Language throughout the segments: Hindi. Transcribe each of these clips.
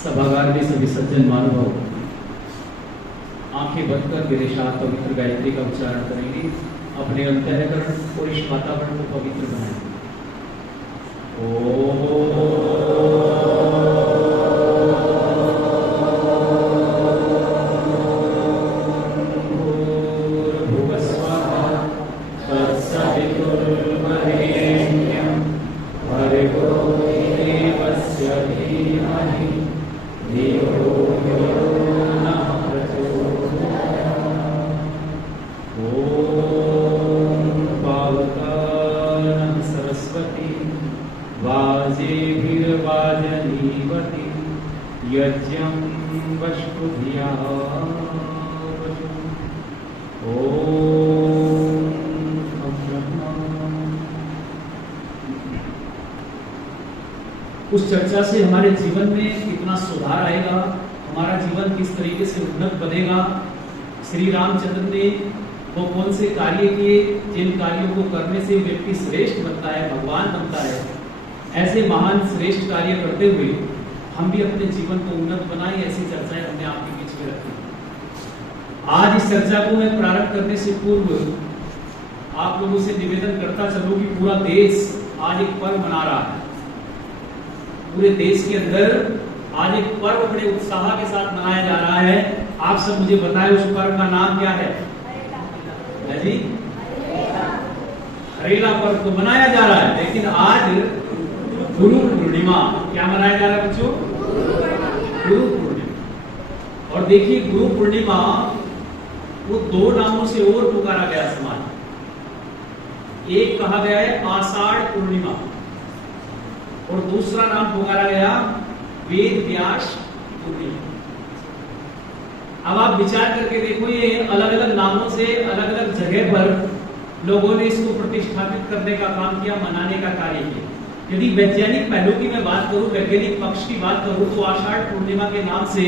सभागार में सभी सज्जन महानुभाव आंखें बंद कर मेरे साथ पवित्र गायत्री का उच्चारण करेंगे। अपने अंतःकरण और इस वातावरण को पवित्र बनाएंगे। उस चर्चा से हमारे जीवन में कितना सुधार आएगा, हमारा जीवन किस तरीके से उन्नत बनेगा, श्री रामचंद्र ने वो कौन से कार्य किए जिन कार्यों को करने से व्यक्ति श्रेष्ठ बनता है, भगवान बनता है। ऐसे महान श्रेष्ठ कार्य करते हुए हम भी अपने जीवन को उन्नत बनाएं, ऐसी चर्चाएं हमने आपके बीच में रखी। आज इस चर्चा को मैं प्रारंभ करने से पूर्व आप लोगों से निवेदन करता चलूं कि पूरा देश आज एक पर्व मना रहा है। पूरे देश के अंदर आज एक पर्व बड़े उत्साह के साथ मनाया जा रहा है। आप सब मुझे बताएं उस पर्व का नाम क्या है? जी, हरेला पर्व तो मनाया जा रहा है, लेकिन आज गुरु पूर्णिमा क्या मनाया जा रहा है बच्चों? गुरु पूर्णिमा। और देखिए गुरु पूर्णिमा वो दो नामों से और पुकारा गया समाज। एक कहा गया है आषाढ़ पूर्णिमा और दूसरा नाम पुकारा गया वेद व्यास पूर्णिमा। अब आप विचार करके देखो, ये अलग अलग नामों से अलग अलग जगह पर लोगों ने इसको प्रतिष्ठापित करने का काम किया, मनाने का कार्य किया। यदि वैज्ञानिक पहलू की मैं बात करूं, वैज्ञानिक पक्ष की बात करूं, तो आषाढ़ पूर्णिमा के नाम से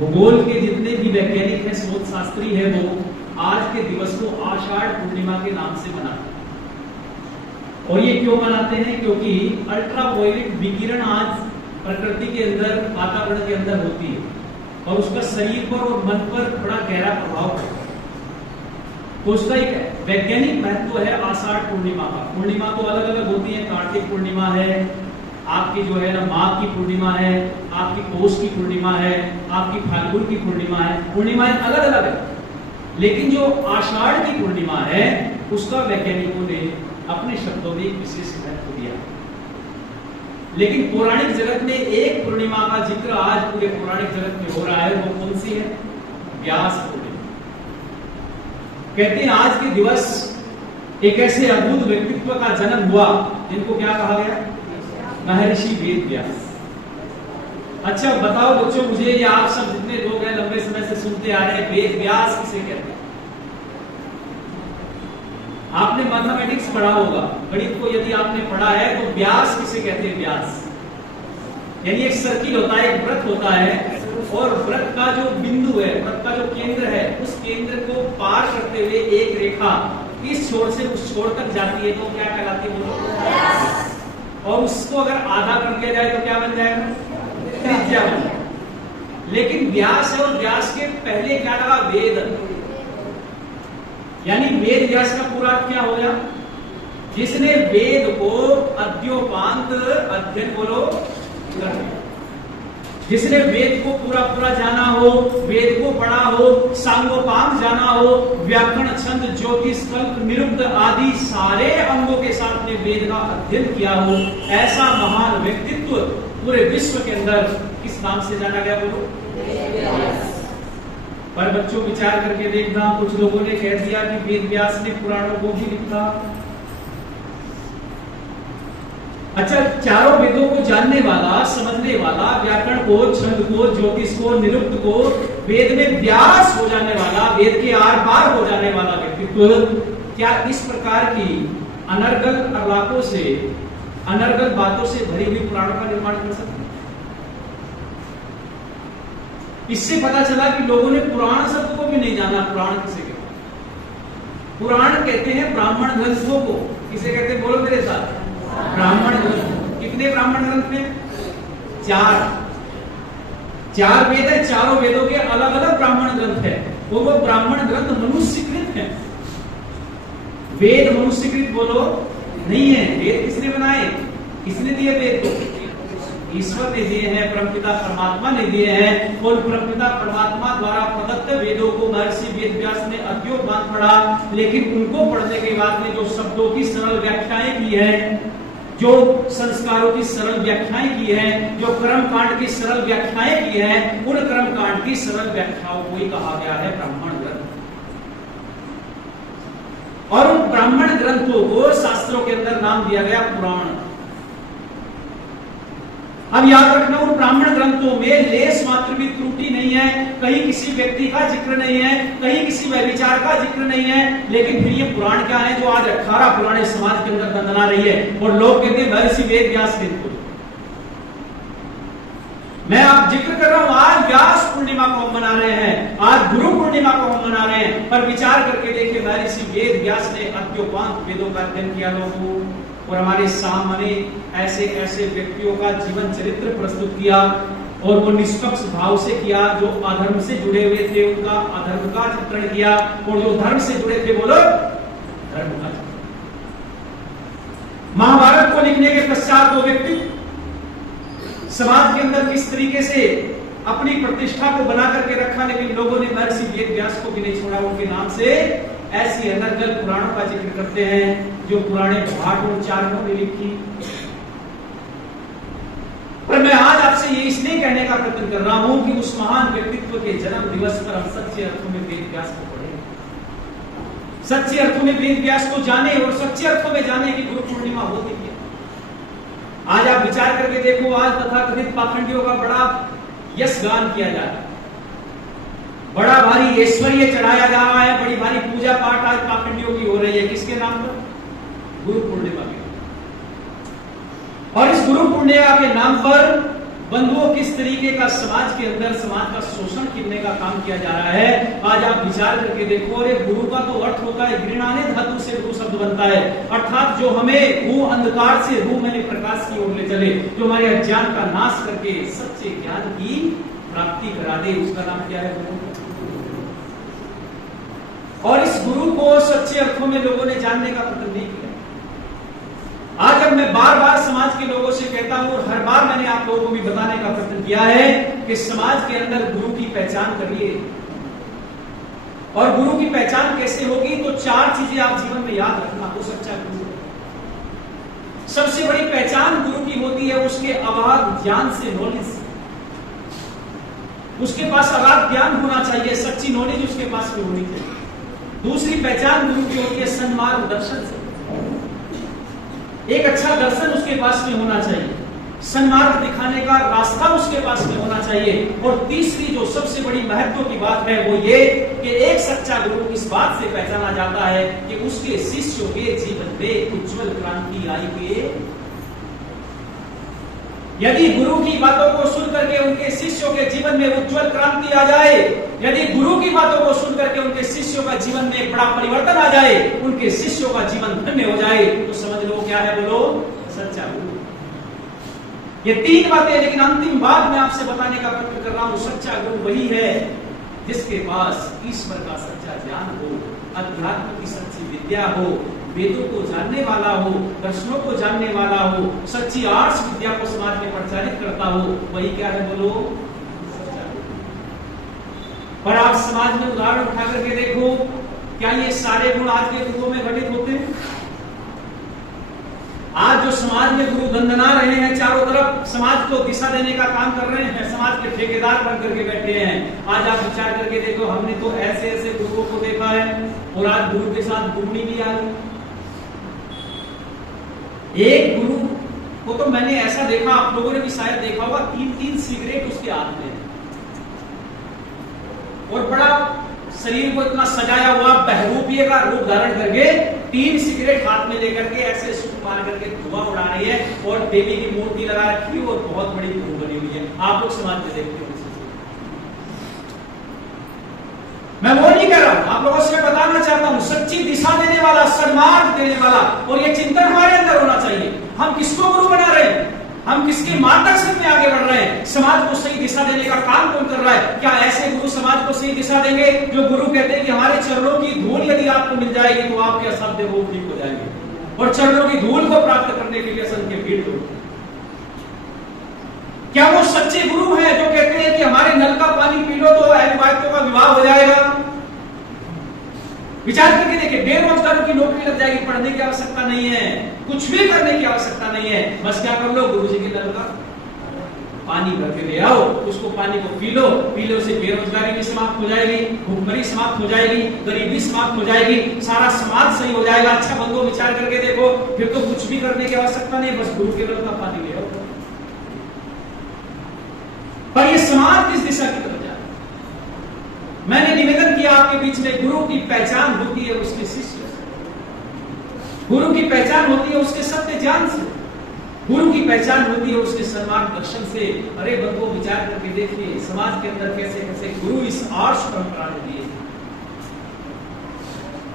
भूगोल के जितने भी वैज्ञानिक है, शोध शास्त्री है, वो आज के दिवस को आषाढ़ पूर्णिमा के नाम से मनाते हैं। और ये क्यों मनाते हैं? क्योंकि अल्ट्रावायलेट विकिरण आज प्रकृति के अंदर, वातावरण के अंदर होती है और उसका शरीर पर और मन पर बड़ा गहरा प्रभाव पड़ता है। तो उसका एक वैज्ञानिक महत्व है आषाढ़ पूर्णिमा का। पूर्णिमा तो अलग अलग होती है। कार्तिक पूर्णिमा है, आपकी जो है ना माघ की पूर्णिमा है, आपकी पौष की पूर्णिमा है, आपकी फाल्गुन की पूर्णिमा है। पूर्णिमाएं अलग अलग है, लेकिन जो आषाढ़ की पूर्णिमा है उसका वैज्ञानिकों ने अपने शब्दों में एक विशेष महत्व दिया। लेकिन पौराणिक जगत में एक पूर्णिमा का जिक्र आज पूरे पौराणिक जगत में हो रहा है। वो कौन सी है? व्यास पूर्णिमा। कहते हैं आज के दिवस एक ऐसे अद्भुत व्यक्तित्व का जन्म हुआ जिनको क्या कहा गया? महर्षि वेद व्यास। अच्छा बताओ बच्चों मुझे, या आप सब जितने लोग हैं लंबे समय से सुनते आ रहे हैं, वेद व्यास किसे कहते हैं? आपने मैथमेटिक्स पढ़ा होगा, गणित को यदि आपने पढ़ा है तो व्यास किसे कहते हैं? व्यास यानी एक सर्किल होता है, एक वृत्त होता है, और वृत्त का जो बिंदु है, वृत्त का जो केंद्र है, उस केंद्र को पार करते हुए एक रेखा इस छोर से उस छोर तक जाती है तो क्या कहलाती है? बोलो। और उसको अगर आधा कर दिया जाए तो क्या बन जाएगा? त्रिज्या बन जाएगा। लेकिन व्यास है और व्यास के पहले क्या लगा? वेद। यानी वेद व्यास का पूरा अर्थ क्या हो गया? जिसने वेद को अद्योपांत अध्ययन बोलो कर, जिसने वेद को पूरा पूरा जाना हो, वेद को पढ़ा हो, सांगोपांग जाना हो, व्याकरण, छंद, ज्योतिष, कल्प, निरुक्त आदि सारे अंगों के साथ में वेद का अध्ययन किया हो, ऐसा महान व्यक्तित्व पूरे विश्व के अंदर किस नाम से जाना गया? बोलो। पर बच्चों विचार करके देखना, कुछ लोगों ने कह दिया कि वेद व्यास ने पुराणों को भी लिखा। अच्छा, चारों वेदों को जानने वाला, समझने वाला, व्याकरण को, छंद को, ज्योतिष को, निरुक्त को, वेद में व्यास हो जाने वाला, वेद के आर पार हो जाने वाला व्यक्तित्व क्या इस प्रकार की अनर्गल अरलापों से, अनर्गल बातों से भरी हुई पुराणों का निर्माण कर सकते? इससे पता चला कि लोगों ने पुराण शब्द को भी नहीं जाना। पुराण किसे कहते हैं? पुराण कहते हैं ब्राह्मण ग्रंथों को। किसे कहते हैं? बोलो मेरे साथ। ब्राह्मण ग्रंथ। कितने ब्राह्मण ग्रंथ में? 4। 4 वेद है, चारों वेदों के अलग अलग ब्राह्मण ग्रंथ है, और वो ब्राह्मण ग्रंथ मनुष्यकृत है। वेद मनुष्यकृत बोलो नहीं है। वेद किसने बनाए, किसने दिए वेद को? ईश्वर ने दिए हैं, परमपिता परमात्मा ने दिए हैं, और परमपिता परमात्मा द्वारा प्रदत्त वेदों को महर्षि वेदव्यास ने अद्योपांत पढ़ा। लेकिन उनको पढ़ने के बाद में जो शब्दों की सरल व्याख्याएं की है, जो संस्कारों की सरल व्याख्याएं की है, जो कर्म कांड की सरल व्याख्याएं की है, उन कर्म कांड की सरल व्याख्याओं को ही कहा गया है ब्राह्मण ग्रंथ। और उन ब्राह्मण ग्रंथों को शास्त्रों के अंदर नाम दिया गया पुराण। अब याद रखना, उन ब्राह्मण ग्रंथों में लेस मात्र भी त्रुटि नहीं है, कहीं किसी व्यक्ति का जिक्र नहीं है, कहीं किसी व्यभिचार का जिक्र नहीं है। लेकिन फिर ये पुराण क्या है जो आज 18 पुराने समाज के अंदर दंदना रही है, और लोग कहते हैं महर्षि वेद व्यास ने। मैं आप जिक्र कर रहा हूं, आज व्यास पूर्णिमा को हम मना रहे हैं, आज गुरु पूर्णिमा को हम मना रहे हैं, पर विचार करके देखिए महर्षि वेद व्यास ने अद्योपांत वेदों का अध्ययन किया लोगों, और हमारे सामने ऐसे ऐसे व्यक्तियों का जीवन चरित्र प्रस्तुत किया, और वो निष्पक्ष भाव से किया। जो अधर्म से जुड़े हुए थे उनका अधर्म का चित्रण किया, और जो धर्म से जुड़े थे बोलो धर्म का। महाभारत को लिखने के पश्चात वो व्यक्ति समाज के अंदर किस तरीके से अपनी प्रतिष्ठा को बना करके रखा, लेकिन लोगों ने महर्षि वेद व्यास को भी नहीं छोड़ा। उनके नाम से ऐसी अनर्गल पुराणों का जिक्र करते हैं, जो पुराने भाट उच्चारणों ने लिखी। पर मैं आज आपसे ये इसलिए कहने का प्रयत्न कर रहा हूं कि उस महान व्यक्तित्व के जन्म दिवस पर हम सच्चे अर्थों में वेद व्यास को पढ़े, सच्चे अर्थों में वेद व्यास को जाने, और सच्चे अर्थों में जाने की गुरु पूर्णिमा होती है। आज आप विचार करके देखो, आज तथाकथित पाखंडियों का बड़ा यश गान किया जा रहा है, बड़ा भारी ऐश्वर्य चढ़ाया जा रहा है, बड़ी भारी पूजा पाठ आज पाखंडियों की हो रही है। किसके नाम पर? गुरु पूर्णिमा के। और इस गुरु पूर्णिमा के नाम पर बंधुओं किस तरीके का समाज के अंदर समाज का शोषण करने का काम किया जा रहा है, आज आप विचार करके देखो। अरे गुरु का तो अर्थ होता है, गृणाने धातु से गुरु शब्द बनता है, अर्थात जो हमें वो अंधकार से रूह में प्रकाश की ओर ले चले, जो हमारे अज्ञान का नाश करके सच्चे ज्ञान की प्राप्ति करा दे, उसका नाम क्या है? गुरु। और इस गुरु को सच्चे अर्थों में लोगों ने जानने का प्रयत्न नहीं किया। आज जब मैं बार बार समाज के लोगों से कहता हूं, और हर बार मैंने आप लोगों को भी बताने का प्रयत्न किया है कि समाज के अंदर गुरु की पहचान करिए। और गुरु की पहचान कैसे होगी? तो 4 चीजें आप जीवन में याद रखना, वो सच्चा गुरु। सबसे बड़ी पहचान गुरु की होती है उसके अगाध ज्ञान से, नॉलेज। उसके पास अगाध ज्ञान होना चाहिए, सच्ची नॉलेज उसके पास में होनी चाहिए। दूसरी पहचान गुरु की होती है सन्मार्ग दर्शन से, एक अच्छा दर्शन उसके पास में होना चाहिए, सन्मार्ग दिखाने का रास्ता उसके पास में होना चाहिए। और तीसरी जो सबसे बड़ी महत्व की बात है वो ये कि एक सच्चा गुरु इस बात से पहचाना जाता है कि उसके शिष्यों के जीवन में उज्जवल क्रांति आई है। यदि गुरु की बातों को सुन करके उनके शिष्यों के जीवन में उज्जवल क्रांति आ जाए, यदि गुरु की बातों को सुन करके उनके शिष्यों का जीवन में बड़ा परिवर्तन आ जाए, उनके शिष्यों का जीवन धन्य हो जाए, तो समझ लो क्या है? बोलो सच्चा गुरु। ये 3 बातें, लेकिन अंतिम बात मैं आपसे बताने का प्रयत्न कर रहा हूं, सच्चा गुरु वही है जिसके पास ईश्वर का सच्चा ज्ञान हो, अध्यात्म की सच्ची विद्या हो, वेदों को जानने वाला हो, दर्शनों को जानने वाला हो, सच्ची आर्ट्स विद्या को समाज में प्रचारित करता हो, वही क्या है? बोलो सच्चा गुरु। पर आप समाज में उदाहरण उठा करके देखो, क्या ये सारे गुण आज के गुरुओं में घटित होते हैं? आज जो समाज में गुरु दंदना रहे हैं, चारों तरफ समाज को दिशा देने का काम कर रहे हैं, समाज के ठेकेदार बन करके बैठे हैं। आज आप विचार करके देखो, हमने तो ऐसे ऐसे गुरुओं को देखा है, और आज गुरु के साथ गुरुनी भी आ गई। एक गुरु को तो मैंने ऐसा देखा, आप लोगों ने भी शायद देखा होगा, 3-3 सिगरेट उसके हाथ में, और बड़ा शरीर को इतना सजाया हुआ बहरूपिये का रूप धारण करके 3 सिगरेट हाथ में लेकर के ऐसे सूख मार करके धुआं उड़ा रही है, और देवी की मूर्ति लगा रखी है, और बहुत बड़ी गुरु बनी हुई है। आप लोग समाज में देखते हो। मैं वो नहीं कह रहा हूं, आप लोगों से मैं बताना चाहता हूं, सच्ची दिशा देने वाला, सन्मार्ग देने वाला, और ये चिंतन हमारे अंदर होना चाहिए। हम किसको गुरु बना रहे हैं? हम किसके मार्गदर्शन में आगे बढ़ रहे हैं? समाज को सही दिशा देने का काम कौन कर रहा है? क्या ऐसे गुरु समाज को सही दिशा देंगे जो गुरु कहते हैं कि हमारे चरणों की धूल यदि आपको मिल जाएगी तो आपके असाध्य रोग ठीक हो जाएंगे, और चरणों की धूल को प्राप्त करने के लिए असंख्य भीड़ होगी। क्या वो सच्चे गुरु हैं जो कहते हैं कि हमारे नल का पानी पी लो तो अविवाहितों का विवाह हो जाएगा? विचार करके देखिए, बेरोजगारों की नौकरी लग जाएगी, पढ़ने की आवश्यकता नहीं है, कुछ भी करने की आवश्यकता नहीं है, बस क्या कर लो, गुरु जी के नल का पानी भर के ले आओ, उसको पानी को पी लो से बेरोजगारी भी समाप्त हो जाएगी, भूखमरी समाप्त हो जाएगी, गरीबी समाप्त हो जाएगी, सारा समाज सही हो जाएगा। अच्छा बंधुओं, विचार करके देखो, फिर तो कुछ भी करने की आवश्यकता नहीं, बस गुरु के नल का पानी ले आओ। पर ये समाज किस दिशा की तरफ जा रहा है? मैंने निवेदन किया आपके बीच में, गुरु की पहचान होती है उसके शिष्य से, गुरु की पहचान होती है उसके सत्य ज्ञान से, गुरु की पहचान होती है उसके सन्मान दर्शन से। अरे बंधुओं, विचार करके देखिए समाज के अंदर कैसे कैसे गुरु इस आर्ष परंपरा ने दिए।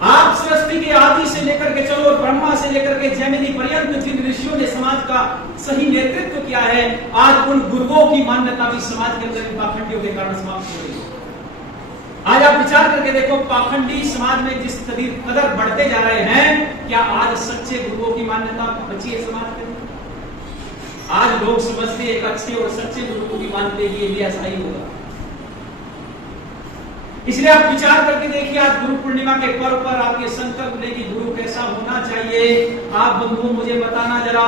आप सृष्टि के आदि से लेकर के चलो, ब्रह्मा से लेकर के जैमिनी पर्यंत जिन ऋषियों ने समाज का सही नेतृत्व किया है, आज उन गुरुओं की मान्यता भी समाज के अंदर पाखंडियों के कारण समाप्त हो रही है। आज आप विचार करके देखो, पाखंडी समाज में जिस कदर बढ़ते जा रहे हैं, क्या आज सच्चे गुरुओं की मान्यता बची है समाज के अंदर? आज लोग समझते हैं एक अच्छे और सच्चे गुरुओं की मानते ही ये ऐसा ही होगा। इसलिए आप विचार करके देखिए, आज गुरु पूर्णिमा के पर्व पर आप ये संकल्प लें कि गुरु कैसा होना चाहिए। आप बंधुओं मुझे बताना जरा,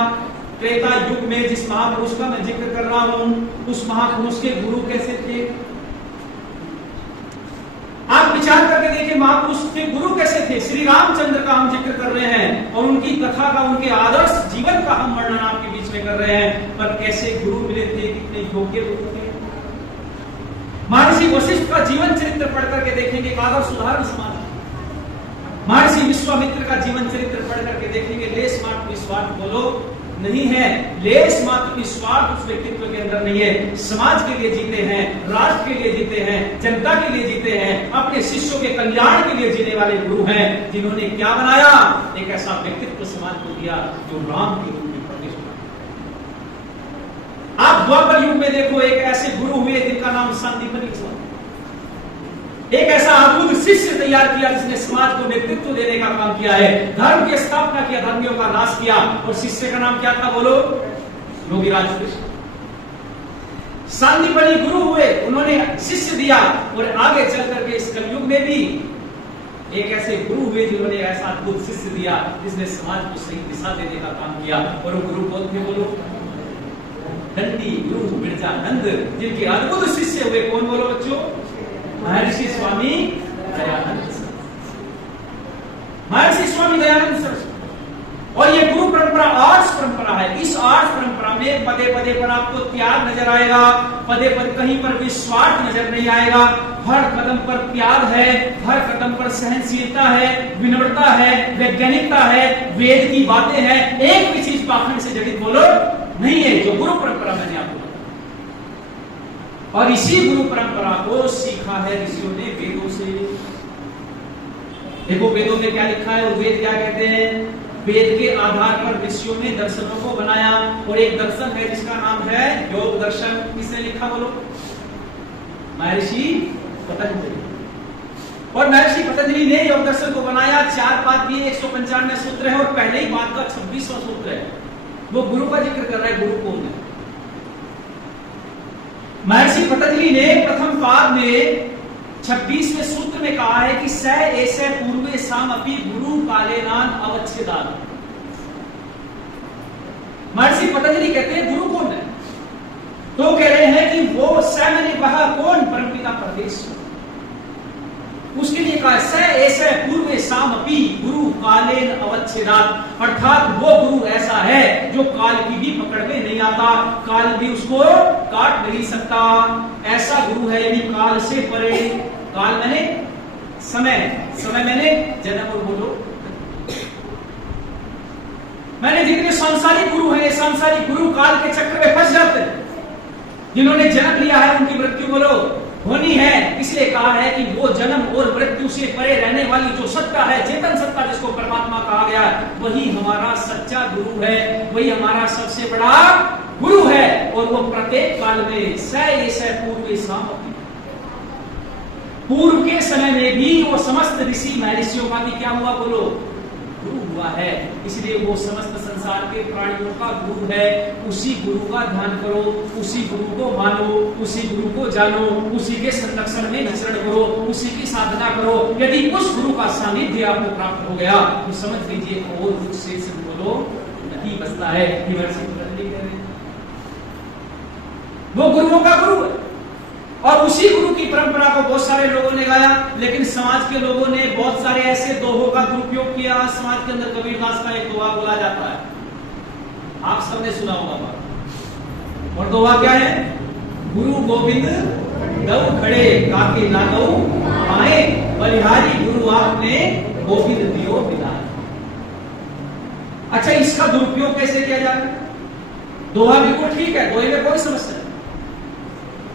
त्रेता युग में जिस महापुरुष का मैं जिक्र कर रहा हूं, उस महापुरुष के गुरु कैसे थे? आप विचार करके देखिए, महापुरुष के गुरु कैसे थे? श्री रामचंद्र का हम जिक्र कर रहे हैं और उनकी कथा का, उनके आदर्श जीवन का हम वर्णन आपके बीच में कर रहे हैं, पर कैसे गुरु मिले थे, कितने योग्य गुरु थे। महर्षि वशिष्ठ का जीवन चरित्र पढ़ करके देखेंगे, एक आदर्श उदाहरण समाज। महर्षि विश्वामित्र का जीवन चरित्र पढ़ करके देखेंगे, लेस मात्र निस्वार्थ बोलो नहीं है, लेस मात्र निस्वार्थ उस व्यक्तित्व के अंदर नहीं है। समाज के लिए जीते हैं, राष्ट्र के लिए जीते हैं, जनता के लिए जीते हैं, अपने शिष्यों के कल्याण के लिए जीने वाले गुरु हैं, जिन्होंने क्या बनाया? एक ऐसा व्यक्तित्व समाज को दिया जो राम के रूप में प्रतिष्ठित। आप द्वापर युग में देखो, एक ऐसे गुरु हुए जिनका नाम संदीपनी था। एक ऐसा अद्भुत शिष्य तैयार किया जिसने समाज को नेतृत्व देने का काम किया है, धर्म की स्थापना किया, धर्मियों का नाश किया, और शिष्य का नाम क्या था बोलो? योगीराज कृष्ण। सांदीपनी गुरु हुए, उन्होंने शिष्य दिया, और आगे चल करके इस कलयुग में भी एक ऐसे गुरु हुए जिन्होंने ऐसा अद्भुत शिष्य दिया जिसने समाज को सही दिशा देने का काम किया। और वो गुरु कौन थे बोलो? दंडी गुरु बिरजानंद, जिनके अद्भुत शिष्य हुए कौन बोलो बच्चों? महर्षि स्वामी दयानंद सरस्वती। महर्षि स्वामी दयानंद सरस्वती। और ये गुरु परंपरा आर्ष परंपरा है। इस आर्ष परंपरा में पदे पदे पर आपको त्याग नजर आएगा, पदे पर कहीं पर भी स्वार्थ नजर नहीं आएगा। हर कदम पर त्याग है, हर कदम पर सहनशीलता है, विनम्रता है, वैज्ञानिकता है, वेद की बातें हैं। एक भी चीज पाखंड से जड़ित बोलो नहीं है, जो गुरु परंपरा मैंने आपको। और इसी गुरु परंपरा को सीखा है ऋषियों ने वेदों से। देखो वेदों में क्या लिखा है, और वेद क्या कहते हैं? वेद के आधार पर ऋषियों ने दर्शनों को बनाया, और एक दर्शन है जिसका नाम है योग दर्शन। किसने लिखा बोलो? महर्षि पतंजलि। और महर्षि पतंजलि ने योग दर्शन को बनाया। 4 पाद दिए, 195 सूत्र है, और पहले ही पाद का 26वां सूत्र है। वो गुरु का जिक्र कर रहा है। गुरु कौन है? महर्षि पतंजलि ने प्रथम पाद में 26वें सूत्र में कहा है कि स ऐसे पूर्वे सामपि गुरु कालेनान अवच्छेदान। महर्षि पतंजलि कहते हैं गुरु कौन है? तो कह रहे हैं कि वो स माने वह कौन? परमपिता परमेश्वर। उसके लिए कहा स ऐसे पूर्वे सामपि गुरु कालेन अवच्छेदात, अर्थात वो गुरु ऐसा है जो काल की भी पकड़ में नहीं आता, काल भी उसको काट नहीं सकता। ऐसा गुरु है यानी काल से परे। काल मैंने समय, समय मैंने जन्म, और बोलो मैंने जितने सांसारिक गुरु हैं, सांसारिक गुरु काल के चक्र में फंस जाते हैं। जिन्होंने जन्म लिया है उनकी मृत्यु बोलो होनी है। इसलिए कहा है कि वो जन्म और मृत्यु से परे रहने वाली जो सत्ता है, चेतन सत्ता जिसको परमात्मा कहा गया, वही हमारा सच्चा गुरु है, वही हमारा सबसे बड़ा गुरु है और वो प्रत्येक काल में सह पूर्व सामर्थ्य, पूर्व के समय में भी वो समस्त ऋषि महर्षियों का भी क्या हुआ, बोलो, गुरु हुआ है। इसलिए वो समस्त संसार के प्राणियों का गुरु है। उसी गुरु का ध्यान करो, उसी गुरु को मानो, उसी गुरु को जानो, उसी के संरक्षण में विचरण करो, उसी की साधना करो। यदि उस गुरु का सानिध्य आपको प्राप्त हो गया तो समझ लीजिए और कुछ शेष बोलो नहीं बचता है। वो गुरुओं का गुरु है और उसी गुरु की परंपरा को बहुत सारे लोगों ने गाया, लेकिन समाज के लोगों ने बहुत सारे ऐसे दोहों का दुरुपयोग किया। समाज के अंदर कबीरदास का एक दोहा बोला जाता है, आप सबने सुना होगा बात। और दोहा क्या है? गुरु गोविंद दऊ खड़े काके ना दऊ आए, बलिहारी गुरु आपने गोविंद दियो बिलाए। अच्छा, इसका दुरुपयोग कैसे किया जाता है? दोहा बिल्कुल ठीक है, दोहे में कोई समस्या नहीं,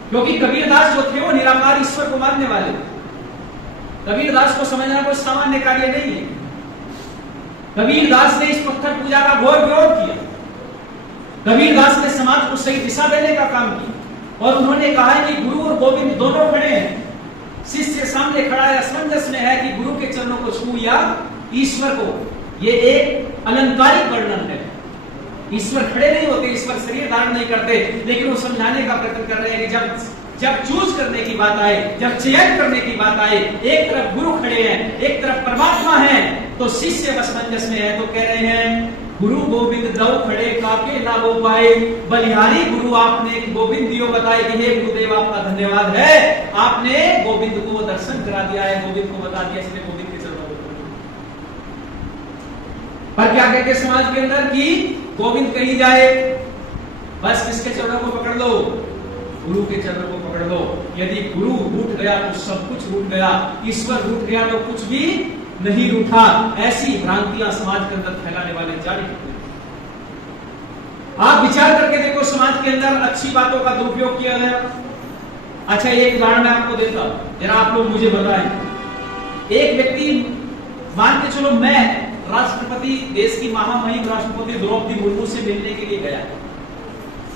क्योंकि कबीरदास जो थे वो निराकार ईश्वर को मानने वाले। कबीरदास को समझना कोई सामान्य कार्य नहीं है। कबीरदास ने इस पत्थर पूजा का घोर विरोध किया। कबीरदास ने समाज को सही दिशा देने का काम किया और उन्होंने कहा है कि गुरु और गोविंद दोनों खड़े हैं। शिष्य सामने खड़ा है, असमंजस में है कि गुरु के चरणों को छू या ईश्वर को। ये एक अलंकारिक वर्णन है। ईश्वर खड़े नहीं होते, ईश्वर शरीर धारण नहीं करते, लेकिन वो समझाने का प्रयत्न कर रहे हैं कि जब चूज करने की बात आए, जब चयन करने की बात आए, एक तरफ गुरु खड़े हैं, एक तरफ परमात्मा है, तो शिष्य असमंजस में है। तो कह रहे हैं गुरु गोविंद दऊ खड़े काके ना हो पाए, बलिहारी गुरु आपने गोविंद दियो बताए कि हे गुरुदेव आपका धन्यवाद है, आपने गोविंद को दर्शन करा दिया है, गोविंद को बता दिया, इसलिए गोविंद के चरणों को। पर क्या कहते समाज के अंदर की गोविंद कही जाए, बस किसके चरणों को पकड़ लो? गुरु के चरणों को पकड़ लो। यदि गुरु रूठ गया तो सब कुछ रूठ गया, ईश्वर रूठ गया तो कुछ भी नहीं रूठा। ऐसी भ्रांतियां समाज के अंदर फैलाने वाले जारी होते हैं। आप विचार करके देखो, समाज के अंदर अच्छी बातों का दुरुपयोग किया गया। अच्छा, एक उदाहरण मैं आपको देता हूं, जरा आप लोग मुझे बताएं। एक व्यक्ति, मान के चलो मैं राष्ट्रपति, देश की महामहिम राष्ट्रपति द्रौपदी मुर्मू से मिलने के लिए गया,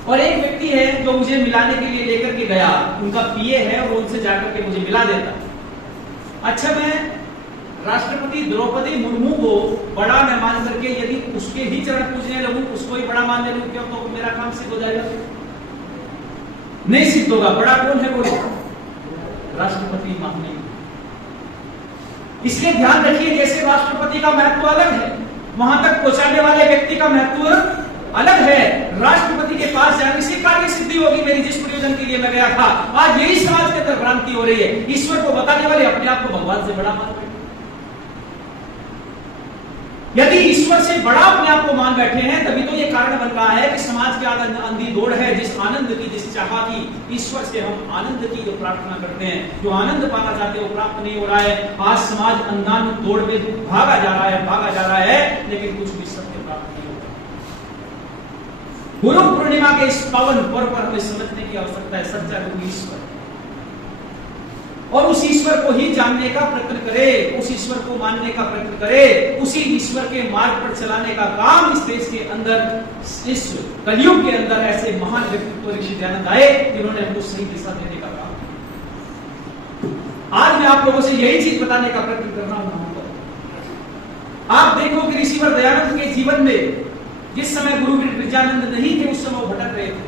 और एक व्यक्ति है जो मुझे मिलाने के लिए लेकर के गया, उनका पीए है और उनसे जाकर के मुझे मिला देता। अच्छा, मैं राष्ट्रपति द्रौपदी मुर्मू को बड़ा मैं मान करके यदि उसके ही चरण पूजने लगूं, उसको ही बड़ा मानने लगूं, क्यों? तो मेरा काम सिद्ध हो जाएगा? नहीं सिद्ध होगा। बड़ा कौन है? बोलो, राष्ट्रपति महामहिम। इसलिए ध्यान रखिए, जैसे राष्ट्रपति का महत्व अलग है, वहां तक पहुंचाने वाले व्यक्ति का महत्व अलग है। राष्ट्रपति के पास जाने से कार्य सिद्धि होगी मेरी, जिस प्रयोजन के लिए मैं गया था। आज यही समाज के अंदर भ्रांति हो रही है। ईश्वर को बताने वाले अपने आप को भगवान से बड़ा मान बैठे। यदि ईश्वर से बड़ा अपने आप को मान बैठे हैं, तभी तो ये कारण बन रहा है कि समाज के अंधी दौड़ है। जिस आनंद की, जिस चाह की, ईश्वर से हम आनंद की जो प्रार्थना करते हैं, जो आनंद पाना चाहते हैं, वो प्राप्त नहीं हो रहा है। आज समाज अंधा दौड़ में भागा जा रहा है, लेकिन कुछ भी सत्य प्राप्त नहीं हो रहा। गुरु पूर्णिमा के इस पावन पर्व पर हमें समझने की आवश्यकता है, सच्चा गुरु ईश्वर, और उस ईश्वर को ही जानने का प्रयत्न करे, उस ईश्वर को मानने का प्रयत्न करे, उसी ईश्वर के मार्ग पर चलाने का काम इस देश के अंदर, इस कलयुग के अंदर ऐसे महान व्यक्तित्व ऋषि दयानंद आए, जिन्होंने हमको सही दिशा देने का काम किया। आज मैं आप लोगों से यही चीज बताने का प्रयत्न कर रहा हूं। आप देखो कि ऋषिवर दयानंद के जीवन में जिस समय गुरु विरजानंद नहीं थे, उस समय वो भटक रहे थे।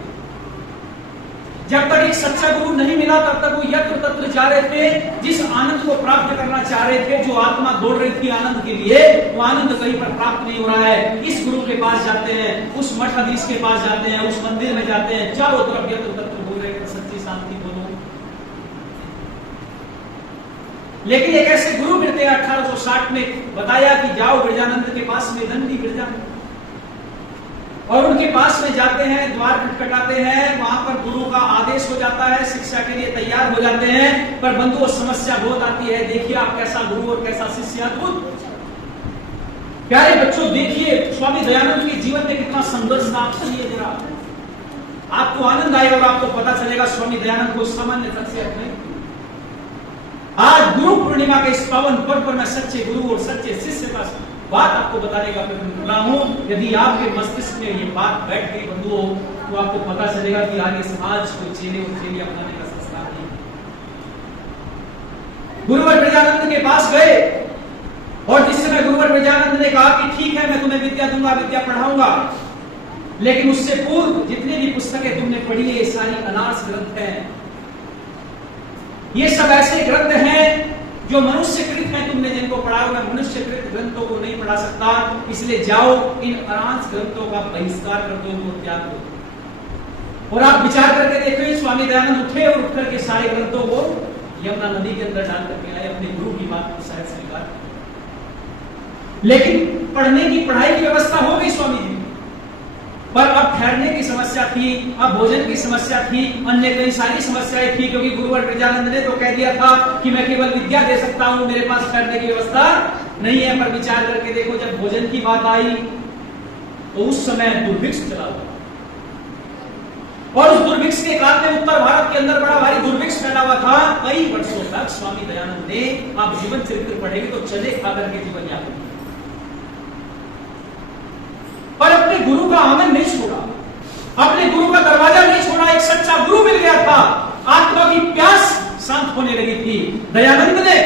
जब तक एक सच्चा गुरु नहीं मिला, तब तक वो यत्र तत्र जा रहे थे। जिस आनंद को प्राप्त करना चाह रहे थे, जो आत्मा दौड़ रही थी आनंद के लिए, वो आनंद कहीं पर प्राप्त नहीं हो रहा है। इस गुरु के पास जाते हैं, उस मठाधीश के पास जाते हैं, उस मंदिर में जाते हैं, चारों तरफ यत्र तत्र बोल रहे हैं सच्ची शांति बोलो। लेकिन एक ऐसे गुरु मिलते हैं 1860 में, बताया कि जाओ विरजानंद के पास में, दंडी विरजानंद, और उनके पास में जाते हैं, द्वार खटखटाते हैं, वहां पर गुरु का आदेश हो जाता है, शिक्षा के लिए तैयार हो जाते हैं। पर बंधुओं, समस्या बहुत आती है। देखिए आप कैसा गुरु और कैसा शिष्य, अद्भुत। प्यारे बच्चों, देखिए स्वामी दयानंद के जीवन में कितना संघर्ष था। आप सुनिए जरा, आपको आनंद आएगा और आपको पता चलेगा स्वामी दयानंद को सामान्य शख्सियत नहीं। आज गुरु पूर्णिमा के इस पावन पर्व पर मैं सच्चे गुरु और सच्चे शिष्य का बात आपको बताने का प्रयत्न कर रहा हूं। यदि आपके मस्तिष्क में ये बात बैठ गई बंधुओं, तो आपको पता चलेगा कि आगे समाज को चेले और चेली अपनाने का संस्कार नहीं। गुरुवर ब्रजानंद के पास गए और जिस समय गुरुवर ब्रजानंद ने कहा कि ठीक है मैं तुम्हें विद्या दूंगा, विद्या पढ़ाऊंगा, लेकिन उससे पूर्व जितनी भी पुस्तकें तुमने पढ़ी है ये सारी अनार्स ग्रंथ हैं, ये सब ऐसे ग्रंथ हैं जो मनुष्यकृत हैं, तुमने जिनको पढ़ा मैं मनुष्यकृत ग्रंथों को नहीं पढ़ा सकता, इसलिए जाओ इन अनार्स ग्रंथों का बहिष्कार कर दो, उनको त्याग दो। और आप विचार करके देखो, स्वामी दयानंद उठे और उठ करके सारे ग्रंथों को यमुना नदी के अंदर डाल करके आए, अपने गुरु की बात को शायद स्वीकार। लेकिन पढ़ने की पढ़ाई की व्यवस्था हो गई स्वामी जी, पर अब ठहरने की समस्या थी, अब भोजन की समस्या थी, अन्य कई सारी समस्याएं थी, क्योंकि गुरुवर ब्रजानंद ने तो कह दिया था कि मैं केवल विद्या दे सकता हूं, मेरे पास ठहरने की व्यवस्था नहीं है। पर विचार करके देखो, जब भोजन की बात आई तो उस समय दुर्भिक्ष चला हुआ, और उस दुर्भिक्ष के काल में उत्तर भारत के अंदर बड़ा भारी दुर्भिक्ष फैला हुआ था। कई वर्षों तक स्वामी दयानंद ने, आप जीवन चरित्र पढ़ेंगे तो चले खाकर के जीवन यापन, पर अपने गुरु का आंगन नहीं छोड़ा, अपने गुरु का दरवाजा नहीं छोड़ा। एक सच्चा गुरु मिल गया था, आत्मा की प्यास शांत होने लगी थी। दयानंद ने,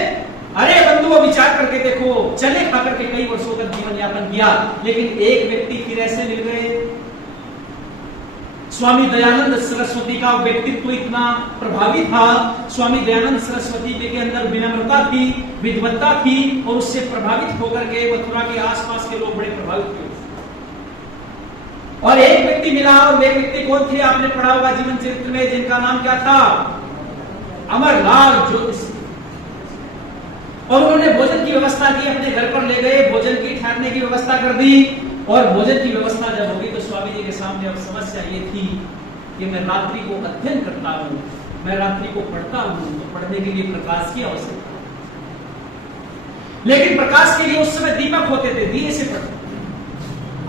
अरे बंधुओं विचार करके देखो, चले खाकर के कई वर्षों तक जीवन यापन किया, लेकिन एक व्यक्ति फिर ऐसे मिल गए। स्वामी दयानंद सरस्वती का व्यक्तित्व इतना प्रभावी था, स्वामी दयानंद सरस्वती के अंदर विनम्रता थी, विद्वत्ता थी, और उससे प्रभावित होकर के मथुरा के आसपास के लोग बड़े प्रभावित हुए। और एक व्यक्ति मिला, और वे व्यक्ति कौन थे? आपने पढ़ा होगा जीवन चरित्र में, जिनका नाम क्या था? अमरलाल ज्योतिष। और उन्होंने भोजन की व्यवस्था की, अपने घर पर ले गए, भोजन की ठहरने की व्यवस्था कर दी। और भोजन की व्यवस्था जब होगी तो स्वामी जी के सामने अब समस्या ये थी कि मैं रात्रि को अध्ययन करता हूं, मैं रात्रि को पढ़ता हूं, तो पढ़ने के लिए प्रकाश की आवश्यकता, लेकिन प्रकाश के लिए उस समय दीपक होते थे, दिए से पढ़ते।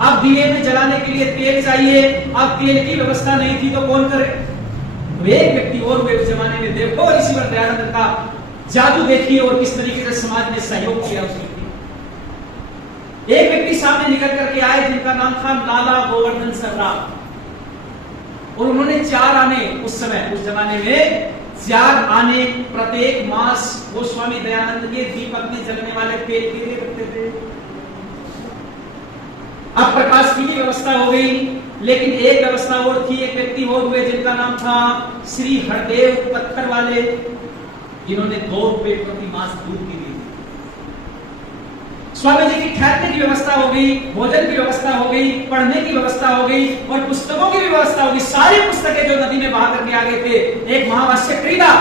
अब दिए में जलाने के लिए तेल चाहिए, अब तेल की व्यवस्था नहीं थी तो कौन करे? तो एक व्यक्ति और हुए उस जमाने में, देखो ईश्वर दयानंद का जादू देखिए और किस तरीके से समाज ने सहयोग किया उस व्यक्ति। एक व्यक्ति सामने निकल करके आए जिनका नाम था लाला गोवर्धन सर्राफ, और उन्होंने 4 आने, उस समय उस जमाने में 4 आने प्रत्येक मास वो स्वामी दयानंद के दीपक में जलने वाले तेल के लिए रखते थे। अब प्रकाश की व्यवस्था हो गई, लेकिन एक व्यवस्था और थी, एक व्यक्ति और हुए जिनका नाम था श्री हरदेव पत्थर वाले, जिन्होंने 2 रुपए प्रति मास दूध की दी। स्वामी जी की ठहरने की व्यवस्था हो गई, भोजन की व्यवस्था हो गई, पढ़ने की व्यवस्था हो गई, और पुस्तकों की भी व्यवस्था हो गई। सारी पुस्तकें जो नदी में बहा करके आ गए थे, एक महावास्य खरीदा,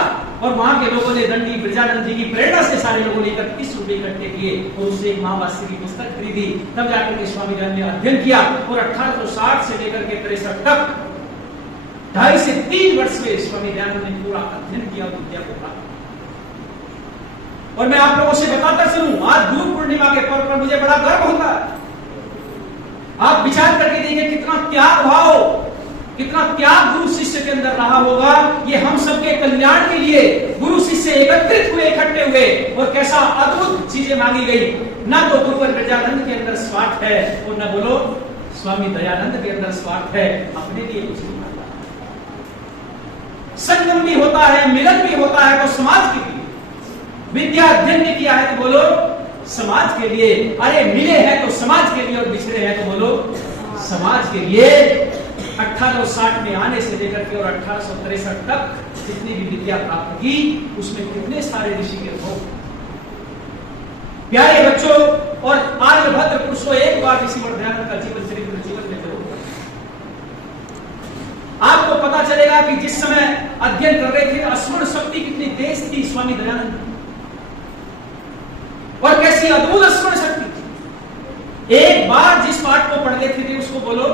और वहां के लोगों ने दंडी ब्रजानंद जी की प्रेरणा से सारे लोगों ने 31 रुपए इकट्ठे किए और उससे एक महावास्य की पुस्तक खरीदी। तब जाकर के स्वामी जी ने अध्ययन किया, और 1860 से लेकर के 63 तक 2.5 से 3 वर्ष में स्वामी दयानंद ने पूरा अध्ययन किया, विद्या को प्राप्त। और मैं आप लोगों से बताता चलूं, आज गुरु पूर्णिमा के पर्व पर मुझे बड़ा गर्व होता है। आप विचार करके देखिए कितना त्याग भाव, कितना त्याग गुरु शिष्य के अंदर रहा होगा। ये हम सबके कल्याण के लिए गुरु शिष्य एकत्रित हुए, इकट्ठे हुए, और कैसा अद्भुत चीजें मांगी गई। ना तो गुरुवर ब्रजानंद के अंदर स्वार्थ है, और न बोलो स्वामी दयानंद के अंदर स्वार्थ है, अपने लिए कुछ नहीं मांगा। संगम भी होता है, मिलन भी होता है, तो समाज के लिए। विद्या अध्ययन ने किया है तो बोलो समाज के लिए, अरे मिले हैं तो समाज के लिए, और बिछड़े हैं तो बोलो समाज के लिए। 1860 में आने से लेकर के और 1863 तक जितनी भी विद्या प्राप्त की, उसमें कितने सारे ऋषि के हो। प्यारे बच्चों और आर्यभद्र पुरुषों, एक बार ऋषिवर दयानंद का जीवन चरित्र जीवन में जरूर आपको पता चलेगा कि जिस समय अध्ययन कर रहे थे, स्मरण शक्ति कितनी तेज थी स्वामी दयानंद, और कैसी अद्भुत स्मरण शक्ति थी। एक बार जिस पाठ को पढ़ लेते थे उसको बोलो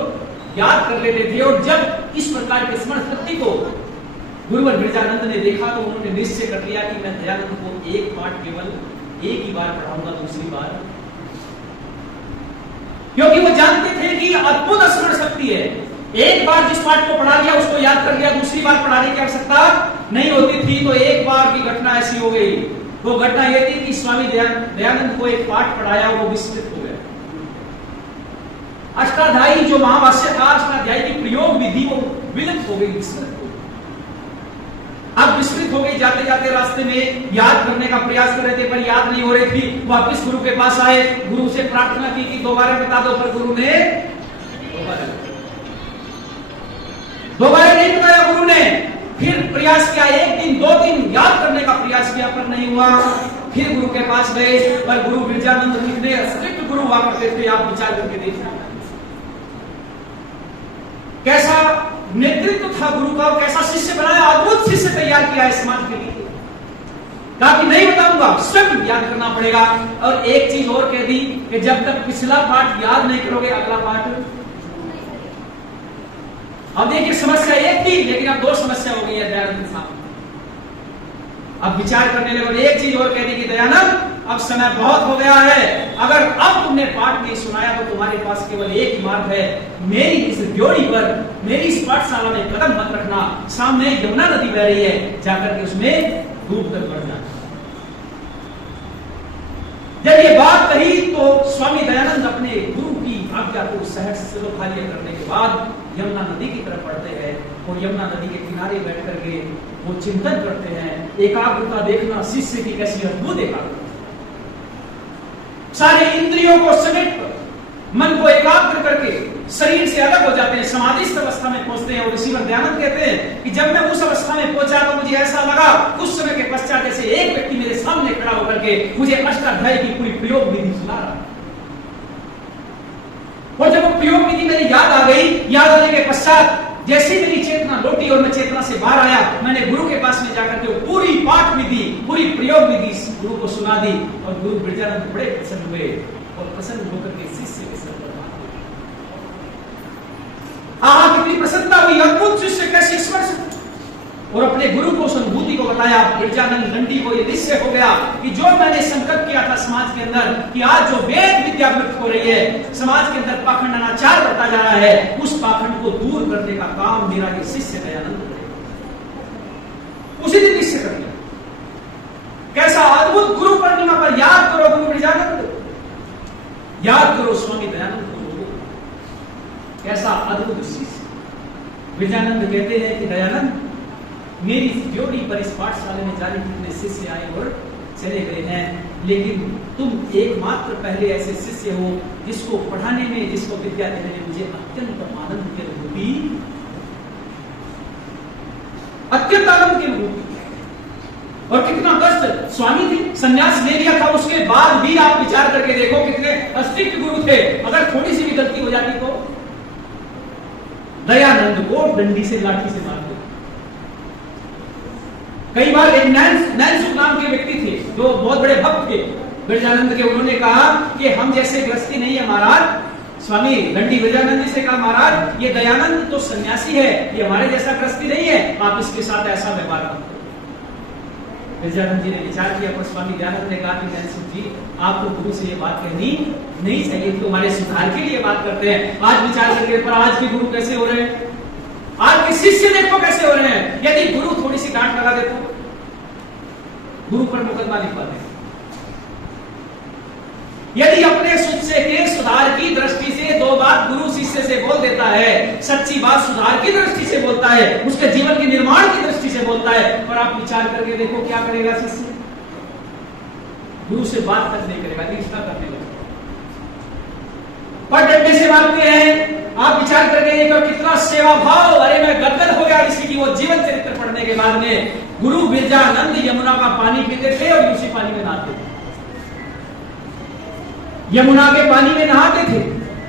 याद कर लेते थे। और जब इस प्रकार की स्मरण शक्ति को गुरुवर ब्रजानंद ने देखा तो उन्होंने निश्चय कर लिया कि मैं दयानंद को एक पाठ केवल एक ही बार पढ़ाऊंगा, दूसरी बार, क्योंकि वो जानते थे कि अद्भुत स्मरण शक्ति है। एक बार जिस पाठ को पढ़ा लिया उसको याद कर लिया, दूसरी बार पढ़ाने की आवश्यकता नहीं होती थी। तो एक बार की घटना ऐसी हो गई, वो घटना यह थी कि स्वामी दयानंद को एक पाठ पढ़ाया, वो विस्मृत हो गया। अष्टाध्यायी जो महाभाष्य था, अष्टाध्यायी की प्रयोग विधि वो विलुप्त हो गई, विस्मृत हो गई। अब विस्मृत हो गई, जाते जाते रास्ते में याद करने का प्रयास कर रहे थे पर याद नहीं हो रही थी। वापिस गुरु के पास आए, गुरु से प्रार्थना की कि दोबारा बता दो, पर गुरु ने दोबारा नहीं बताया। गुरु ने फिर प्रयास किया, एक दिन दो दिन याद करने का प्रयास किया पर नहीं हुआ। फिर गुरु के पास गए, पर गुरु विरजानंद कितने स्ट्रिक्ट गुरु हुआ करते थे, आप विचार करके देखना कैसा नेतृत्व था गुरु का, कैसा शिष्य बनाया, अद्भुत शिष्य तैयार किया है समाज के लिए। कहा कि नहीं बताऊंगा, स्वयं याद करना पड़ेगा। और एक चीज और कह दी कि जब तक पिछला पाठ याद नहीं करोगे अगला पाठ। अब देखिए समस्या एक थी, लेकिन अब दो समस्या हो गई है दयानंद साहब। अब विचार करने लगे, एक चीज और कह दी कि दयानंद अब समय बहुत हो गया है, अगर अब तुमने पाठ नहीं सुनाया तो तुम्हारे पास केवल एक ही मार्ग है, मेरी इस ड्योढ़ी पर, मेरी इस पाठशाला में कदम मत रखना, सामने यमुना नदी बह रही है, जाकर के उसमें डूब कर मर जाना। जब ये बात कही तो स्वामी दयानंद अपने गुरु की आज्ञा को सहर्ष शिरोधार्य करने के बाद यमुना नदी की तरफ बढ़ते हैं और यमुना नदी के किनारे बैठ करके वो चिंतन करते हैं। एकाग्रता देखना शिष्य की कैसी अद्भुत एकाग्रता, सारे इंद्रियों को समेट कर मन को एकाग्र करके शरीर से अलग हो जाते हैं, समाधिस्थ अवस्था में पहुंचते हैं। और ऋषिवर दयानंद कहते हैं कि जब मैं उस अवस्था में पहुंचा तो मुझे ऐसा लगा कुछ समय के पश्चात जैसे एक व्यक्ति मेरे सामने खड़ा होकर के मुझे अष्टाध्यायी की पूरी प्रयोग विधि सुना रहा। और जब वो प्रयोग विधि मेरी याद आ गई, याद आने के पश्चात जैसे मेरी चेतना लौटी और मैं चेतना से बाहर आया, मैंने गुरु के पास में जाकर के पूरी पाठ विधि, पूरी प्रयोग विधि गुरु को सुना दी। और गुरु विरजानंद बड़े प्रसन्न हुए और प्रसन्न होकर के शिष्य के सर पर आहा कितनी प्रसन्नता हुई, अद्भुत शिष्य कैसे स्पर्श। और अपने गुरु को उस अनुभूति को बताया। विरजानंद दंडी को ये निश्चय हो गया कि जो मैंने संकल्प किया था समाज के अंदर कि आज जो वेद विद्या विलुप्त हो रही है, समाज के अंदर पाखंड अनाचार बढ़ता जा रहा है, उस पाखंड को दूर करने का काम मेरा ये शिष्य दयानंद करेगा। उसी दिन निश्चय कर लिया। कैसा अद्भुत गुरु पूर्णिमा पर याद करो गुरु विरजानंद, याद करो स्वामी दयानंद को, कैसा अद्भुत शिष्य। विरजानंद कहते हैं कि दयानंद मेरी ड्योढ़ी पर इस पाठशाला में जाने कितने शिष्य आए और चले गए हैं, लेकिन तुम एकमात्र पहले ऐसे शिष्य हो जिसको पढ़ाने में, जिसको विद्या देने में मुझे अत्यंत आनंद की अनुभूति, अत्यंत आनंद की अनुभूति। और कितना कष्ट, स्वामी थे, संन्यास ले लिया था, उसके बाद भी आप विचार करके देखो कितने स्ट्रिक्ट गुरु थे। अगर थोड़ी सी भी गलती हो जाती तो दयानंद को डंडी से, लाठी से मारते। कई बार एक नैनसुख नाम के व्यक्ति थे जो बहुत बड़े भक्त थे विरजानंद के, उन्होंने कहा कि हम जैसे गृहस्थी नहीं है महाराज। स्वामी दंडी विरजानंद जी से कहा महाराज ये दयानंद तो सन्यासी है, ये हमारे जैसा गृहस्थी नहीं है, आप इसके साथ ऐसा व्यवहार मत करो। विरजानंद जी ने विचार किया पर स्वामी दयानंद ने कहा कि नैनसुख जी आपको गुरु से ये बात कहनी नहीं चाहिए थी, हमारे सुधार के लिए बात करते हैं। आज विचार करके पर आज के गुरु कैसे हो रहे हैं, आज के शिष्य देखो कैसे हो रहे हैं। यदि गुरु थोड़ी सी डांट लगा दे तो गुरु पर मुकदमा लिखवा दे। यदि अपने शिष्य के सुधार की दृष्टि से दो बात गुरु शिष्य से बोल देता है, सच्ची बात सुधार की दृष्टि से बोलता है, उसके जीवन के निर्माण की दृष्टि से बोलता है, पर आप विचार करके देखो क्या करेगा शिष्य, गुरु से बात तक नहीं करेगा, रिश्ता करने लगेगा। पर डंडे से मारते हैं। आप विचार करके देखो कितना सेवा भाव। अरे मैं गदगद हो गया ऋषि की वो जीवन चरित्र पढ़ने के बाद में। गुरु विरजानंद यमुना का पानी पीते थे और उसी पानी में नहाते थे, यमुना के पानी में नहाते थे।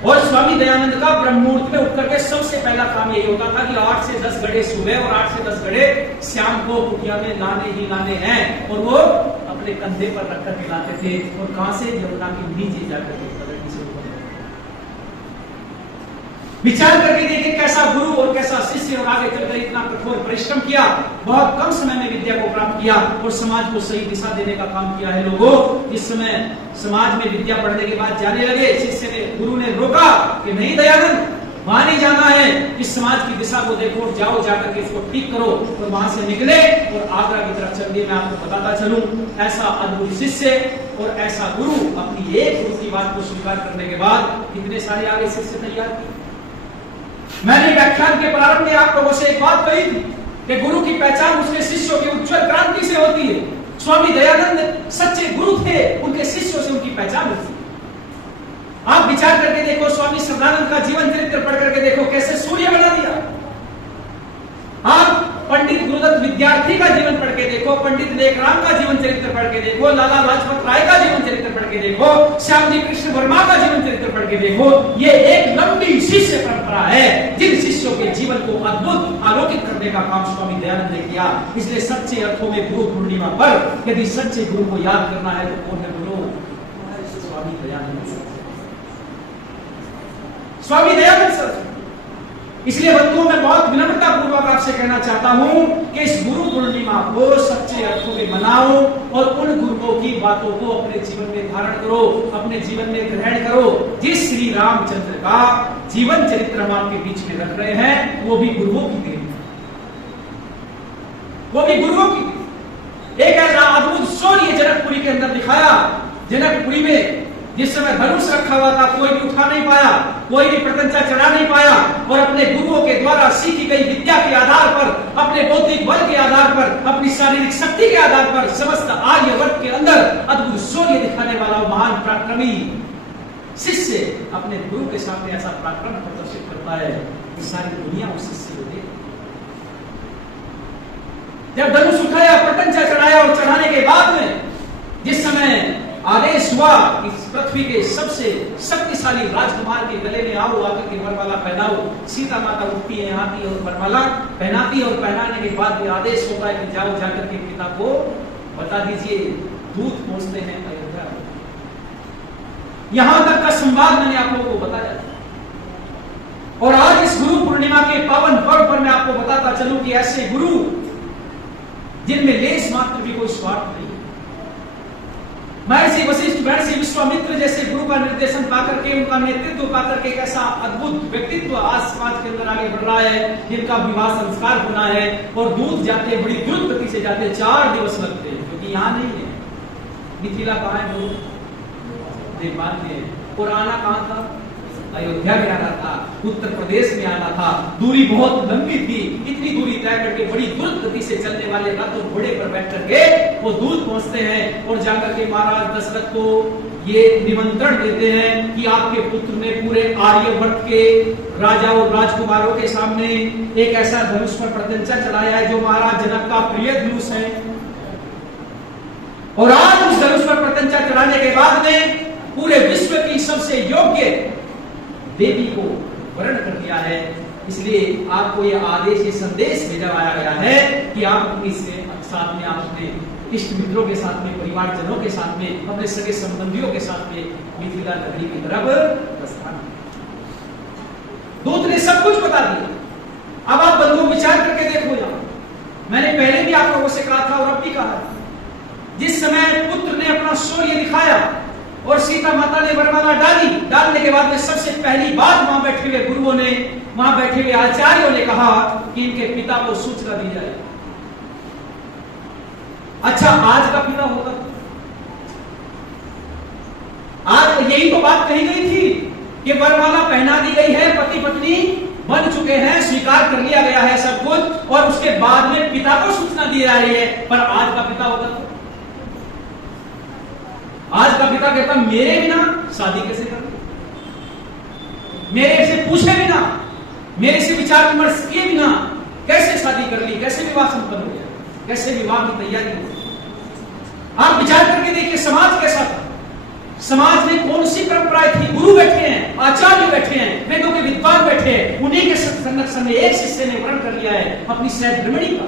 और स्वामी दयानंद का ब्रह्ममुहूर्त में उठ करके सबसे पहला काम यही होता था कि 8 से 10 घड़े सुबह और 8 से 10 घड़े शाम को कुटिया में लाने ही लाने हैं। और वो अपने कंधे पर रख कर लाते थे। और कहां से, यमुना के नीचे जाकर के विचार करके देखिए कैसा गुरु और कैसा शिष्य, और आगे चलकर इतना कठोर परिश्रम किया, बहुत कम समय में विद्या को प्राप्त किया और समाज को सही दिशा देने का काम किया है। लोगों, इस समय समाज में विद्या पढ़ने के बाद जाने लगे, शिष्य ने, गुरु ने रोका कि नहीं दयानंद वहां नहीं जाना है, इस समाज की दिशा को देखो, जाओ जाकर के इसको ठीक करो, और वहां से निकले और आगरा की तरफ चल दिए। मैं आपको बताता चलूं, ऐसा अद्भुत शिष्य और ऐसा गुरु अपनी एक गुरु की बात को स्वीकार करने के बाद कितने सारे आगे शिष्य तैयार किए। मैंने व्याख्यान के प्रारंभ में आप लोगों से एक बात कही थी कि गुरु की पहचान उसके शिष्यों की उज्जवल क्रांति से होती है। स्वामी दयानंद सच्चे गुरु थे, उनके शिष्यों से उनकी पहचान होती है। आप विचार करके देखो, स्वामी श्रद्धानंद का जीवन चरित्र पढ़ करके देखो, कैसे सूर्य बना दिया। आप पंडित गुरुदत्त विद्यार्थी का जीवन पढ़ के देखो, पंडित लेखराम का जीवन चरित्र पढ़ के देखो, लाला लाजपत राय का जीवन चरित्र पढ़ के देखो, श्यामजी कृष्ण वर्मा का जीवन चरित्र पढ़ के देखो। ये एक लंबी शिष्य परंपरा है, जिन शिष्यों के जीवन को अद्भुत आलोकित करने का काम स्वामी दयानंद ने किया। इसलिए सच्चे अर्थों में गुरु पूर्णिमा पर यदि सच्चे गुरु को याद करना है तो कौन है? बोलो, स्वामी दयानंद, स्वामी दयानंद सर। इसलिए बंधुओं, मैं बहुत विनम्रता पूर्वक आपसे कहना चाहता हूं कि इस गुरु पूर्णिमा को सच्चे अर्थों में मनाओ और उन गुरुओं की बातों को अपने जीवन में धारण करो, अपने जीवन में ग्रहण करो। जिस श्री रामचंद्र का जीवन चरित्र हम आपके बीच में रख रहे हैं, वो भी गुरुओं की देन है, वो भी गुरुओं की। एक ऐसा अद्भुत शौर्य जनकपुरी के अंदर दिखाया। जनकपुरी में जिस समय धनुष रखा हुआ था, कोई भी उठा नहीं पाया, कोई भी प्रत्यंचा चढ़ा नहीं पाया, और अपने गुरुओं के द्वारा सीखी गई विद्या के आधार पर, अपने बौद्धिक बल के आधार पर, अपनी शारीरिक शक्ति के आधार पर समस्त आर्यवर्त के अंदर अद्भुत शौर्य दिखाने वाला महान पराक्रमी शिष्य अपने गुरु के सामने ऐसा पराक्रम प्रदर्शित करता है कि सारी दुनिया उस शिष्य को देख। जब धनुष उठाया, प्रत्यंचा चढ़ाया, और चढ़ाने के बाद में जिस समय आदेश हुआ इस पृथ्वी के सबसे शक्तिशाली राजकुमार के गले में आओ, आकर के वरमाला पहनाओ, सीता माता उठती है, आती है और वरमाला पहनाती है, और पहनाने के बाद आदेश होता है कि जाओ जाकर के पिता को बता दीजिए, दूत पहुंचते हैं अयोध्या। यहां तक का संवाद मैंने आप लोगों को बताया। और आज इस गुरु पूर्णिमा के पावन पर्व पर मैं आपको बताता चलूं कि ऐसे गुरु जिनमें लेस मात्र भी कोई स्वार्थ नहीं। महर्षि वशिष्ठ, महर्षि विश्वामित्र जैसे गुरु का निर्देशन पाकर के, उनका नेतृत्व पाकर के कैसा अद्भुत व्यक्तित्व आज समाज के अंदर आगे बढ़ रहा है, जिनका विवाह संस्कार होना है, और दूत जाते बड़ी द्रुत गति से जाते, 4 दिवस लगते हैं, क्योंकि यहाँ नहीं है। मिथिला कहाँ है? नेपाल में है। और आना कहाँ था? अयोध्या में आना था, उत्तर प्रदेश में आना था। दूरी बहुत लंबी थी, इतनी दूरी तय करके बड़ी द्रुत गति से चलने वाले रथ और घोड़े पर बैठ करके वो दूत पहुंचते हैं, और जाकर के महाराज दशरथ को ये निमंत्रण देते हैं कि आपके पुत्र ने पूरे आर्यवर्त के राजा और राजकुमारों के सामने एक ऐसा धनुष पर प्रत्यंचा चढ़ाया है जो महाराज जनक का प्रिय धनुष है, और आज उस धनुष पर प्रत्यंचा चढ़ाने के बाद में पूरे विश्व की सबसे योग्य देवी को वर्ण कर दिया है। इसलिए आपको यह आदेश, ये संदेश भेजा गया है कि आप अपने साथ में, आप अपने इष्ट मित्रों के साथ में, परिवारजनों के साथ में, अपने सगे संबंधियों के साथ में मिथिला नगरी की तरफ प्रस्थान। दूत ने सब कुछ बता दिया। अब आप बंधु विचार करके देखो, यहां मैंने पहले भी आप लोगों से कहा था और अब भी कहा, जिस समय पुत्र ने अपना शौर्य दिखाया और सीता माता ने वरमाला डाली, डालने के बाद में सबसे पहली बात वहां बैठे हुए गुरुओं ने, वहां बैठे हुए आचार्यों ने कहा कि इनके पिता को सूचना दी जाए। अच्छा, आज का पिता होगा? आज यही तो बात कही गई थी कि वरमाला पहना दी गई है, पति पत्नी बन चुके हैं, स्वीकार कर लिया गया है सब कुछ, और उसके बाद में पिता को सूचना दी जा रही है। पर आज का पिता होगा तो आज का पिता कहता मेरे बिना शादी कैसे कर, मेरे से पूछे बिना, मेरे से विचार विमर्श किए बिना कैसे शादी कर ली, कैसे विवाह संपन्न हो गया, कैसे विवाह की तैयारी हो। आप विचार करके देखिए समाज कैसा था, समाज में कौन सी परंपराएं थी। गुरु बैठे हैं, आचार्य बैठे हैं, वेदों के विद्वान बैठे हैं, उन्हीं के संरक्षण में एक शिष्य ने वर्ण कर लिया है अपनी सहधर्मिणी का,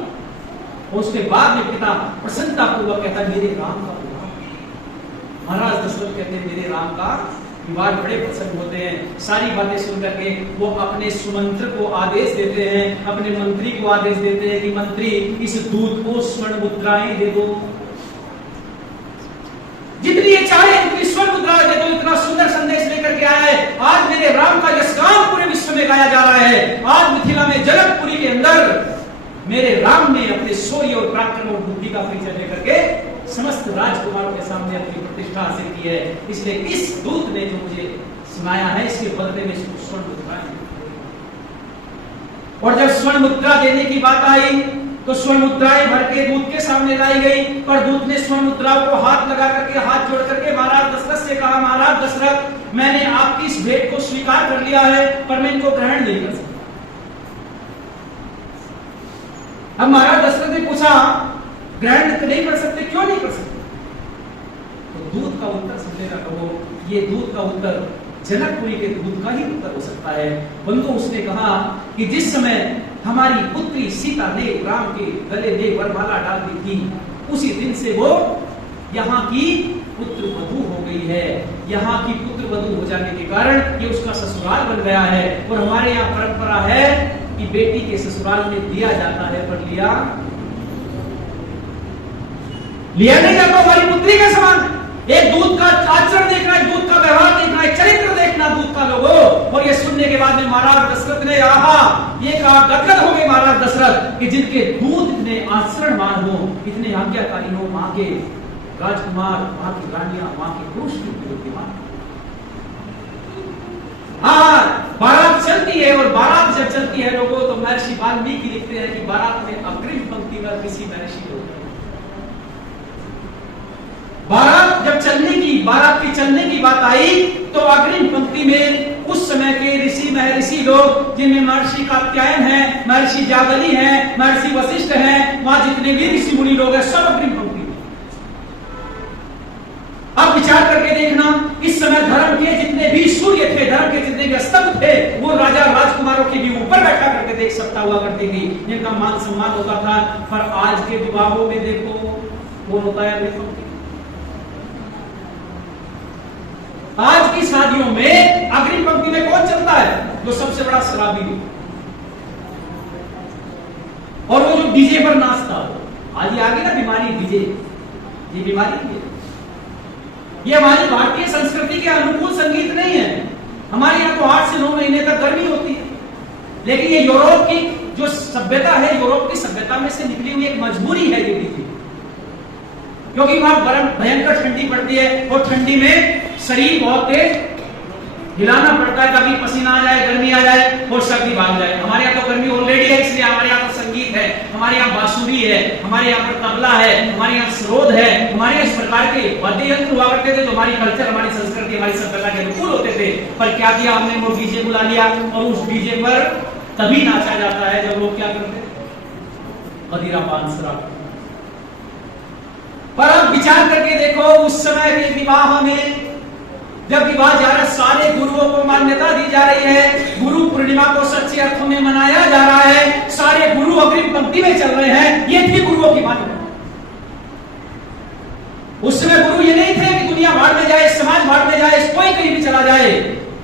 और उसके बाद में पिता प्रसन्नता पूर्वक कहता है मेरे राम का। महाराज दशरथ कहते हैं मेरे राम का विवाह, बड़े प्रसन्न होते हैं। सारी बातें सुनकर के वो अपने सुमंत्र को आदेश देते हैं, अपने मंत्री को आदेश देते हैं कि मंत्री इस दूत को स्वर्ण मुद्राएं दे दो, जितनी ये चाहे उतनी स्वर्ण मुद्रा देखो इतना सुंदर संदेश लेकर के आया है। आज मेरे राम का यशगान पूरे विश्व में गाया जा रहा है। आज मिथिला में जनकपुरी के अंदर मेरे राम ने अपने शौर्य और पराक्रम और बुद्धि का परिचय लेकर के समस्त राजकुमारों के सामने अपनी प्रतिष्ठा हासिल की है। इसलिए इस दूत ने जो मुझे सुनाया है, इसके बदले में इसको स्वर्ण मुद्रा दी। और जब स्वर्ण मुद्रा देने की बात आई तो स्वर्ण मुद्राएं भर के दूत के सामने लाई गई, पर दूत ने स्वर्ण मुद्रा को हाथ लगा करके, हाथ जोड़ करके महाराज दशरथ से कहा, महाराज दशरथ, मैंने आपकी इस भेंट को स्वीकार कर लिया है, पर मैं इनको ग्रहण नहीं कर सकता। अब महाराज दशरथ ने पूछा, ग्रहण नहीं कर सकते, क्यों नहीं कर सकते? तो दूत का उत्तर समझेगा कहो, ये दूत का उत्तर जनकपुरी के दूत का ही उत्तर हो सकता है। बंधु, उसने कहा कि जिस समय हमारी पुत्री सीता ने राम के गले में वरमाला डाल दी थी, उसी दिन से वो यहाँ की पुत्र वधू हो गई है। यहाँ की पुत्र वधू हो जाने के कारण ये उसका ससुराल बन गया है। और हमारे यहाँ परंपरा है कि बेटी के ससुराल में दिया जाता है, पर लिया नहीं जाता। हमारी पुत्री के समान एक दूत का आचरण देखना है, दूत का व्यवहार देखना है, चरित्र देखना दूत का लोगों। और ये सुनने के बाद में महाराज दशरथ ने ये कहा, गदगद हो गए महाराज दशरथ कि जिनके दूत इतने आचरणवान हो, इतने आज्ञाकारी हो, मां के राजकुमार, मां की रानियां, मां के पुरुष की मां। बारात चलती है, और बारात जब चलती है लोगों, तो महर्षि वाल्मीकि लिखते हैं कि बारात में अग्रिम पंक्ति में किसी महर्षि को, बारात जब बारात की चलने की बात आई तो अग्रिम पंक्ति में उस समय के ऋषि महर्षि लोग, जिनमें महर्षि कात्यायन है, महर्षि जाबली है, महर्षि वशिष्ठ है, वहां जितने भी ऋषि मुनि लोग हैं, सब अग्रिम पंक्ति में। अब विचार करके देखना, इस समय धर्म के जितने भी सूर्य थे, धर्म के जितने भी स्तंभ थे, वो राजा राजकुमारों के भी ऊपर बैठा करके देख सकता हुआ करती थी, जिनका मान सम्मान होता था। पर आज के विवाहों में देखो कौन होता है अग्रिम पंक्ति। आज की शादियों में अग्रिम पंक्ति में कौन चलता है? जो सबसे बड़ा शराबी है, और वो जो डीजे पर नाचता हो। आज ये आ गई ना बीमारी डीजे, ये बीमारी है। ये हमारी भारतीय संस्कृति के अनुकूल संगीत नहीं है। हमारे यहाँ तो 8 से 9 महीने तक गर्मी होती है, लेकिन ये यूरोप की जो सभ्यता है, यूरोप की सभ्यता में से निकली हुई एक मजबूरी है ये डीजे, क्योंकि वहां भयंकर ठंडी पड़ती है, और ठंडी में शरीर बहुत तेज हिलाना पड़ता है, कभी पसीना आ जाए, गर्मी आ जाए और सर्दी भाग जाए। हमारे यहाँ तो गर्मी ऑलरेडी है, इसलिए हमारे यहाँ तो संगीत है, हमारे यहाँ बांसुरी है, हमारे यहाँ पर तबला है, हमारे यहाँ सरोद है, हमारे यहाँ इस प्रकार के वाद्य यंत्र हुआ करते थे जो हमारी कल्चर, हमारी संस्कृति, हमारी सभ्यता के अनुकूल होते थे। पर क्या किया हमने, वो डीजे बुला लिया, और उस डीजे पर तभी नाचा जाता है जब लोग क्या करते थे, मदिरा पान शराब। पर अब विचार करके देखो, उस समय के विवाह में जब विवाह जा रहा, सारे गुरुओं को मान्यता दी जा रही है, गुरु पूर्णिमा को सच्चे अर्थों में मनाया जा रहा है, सारे गुरु अग्रिम पंक्ति में चल रहे हैं। ये थी गुरुओं की मान्यता। उस समय गुरु ये नहीं थे कि दुनिया भाड़ में जाए, समाज भाड़ में जाए, कोई कहीं भी चला जाए,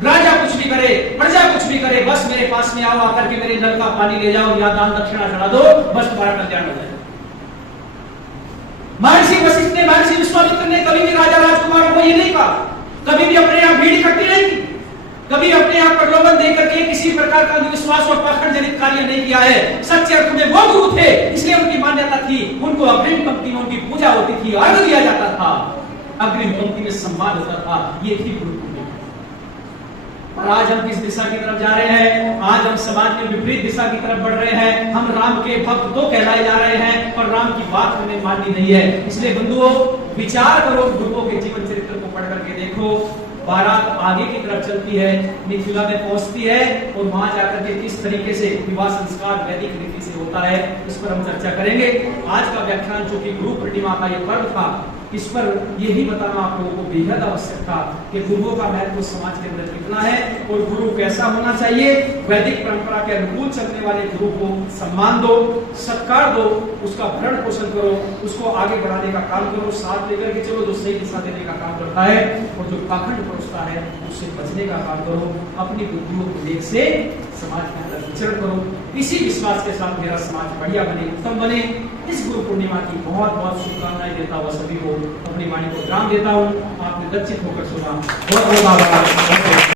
राजा कुछ भी करे, प्रजा कुछ भी करे, बस मेरे पास में आओ, आकर के मेरे नल का पानी ले जाओ या दान दक्षिणा चढ़ा दो, बस तुम्हारा कल्याण हो जाए। महर्षि वशिष्ठ ने, महर्षि विश्वामित्र ने कभी भी राजा राजकुमारों को ये नहीं कहा, कभी भी अपने यहाँ भीड़ इकट्ठी नहीं की, कभी अपने यहाँ प्रलोभन देकर के किसी प्रकार का विश्वास और पाखंड जनित कार्य नहीं किया है। सच्चे अर्थ में वो गुरु थे, इसलिए उनकी मान्यता थी, उनको अग्रिम पंक्ति में उनकी पूजा होती थी, अर्घ दिया जाता था, अग्रिम पंक्ति में सम्मान होता था। ये थी गुरु। और आज हम किस दिशा की तरफ जा रहे हैं? आज हम समाज में विपरीत दिशा की तरफ बढ़ रहे हैं। हम राम के भक्त तो कहलाए जा रहे हैं, पर राम की बात हमें माननी नहीं है। इसलिए बंधुओं, विचार करो, गुरुओं के जीवन चरित्र को पढ़ करके देखो। बारात आगे की तरफ चलती है, मिथिला में पहुंचती है, और वहां जाकर के किस तरीके से विवाह संस्कार वैदिक रीति से होता है, इस पर हम चर्चा करेंगे। आज का व्याख्यान जो कि गुरु पूर्णिमा का ये पर्व था, इस पर यही बताना आप लोगों को बेहद आवश्यक था कि गुरुओं का महत्व समाज के अंदर कितना है और गुरु कैसा होना चाहिए। वैदिक परंपरा के अनुकूल चलने वाले गुरु को सम्मान दो, सत्कार दो, उसका भरण पोषण करो, उसको आगे बढ़ाने का काम करो, साथ लेकर के चलो, जो सही दिशा देने का काम करता है, और जो पाखंड परोसता है उससे बचने का काम करो। अपनी बुद्धियों को देख से समाज के अंदर विचरण करो। इसी विश्वास के साथ मेरा समाज बढ़िया बने, उत्तम बने, इस गुरु पूर्णिमा की बहुत बहुत शुभकामनाएं देता हुआ सभी को अपनी वाणी को विराम देता हूँ। आपने लक्षित होकर सुना, बहुत बहुत आभार।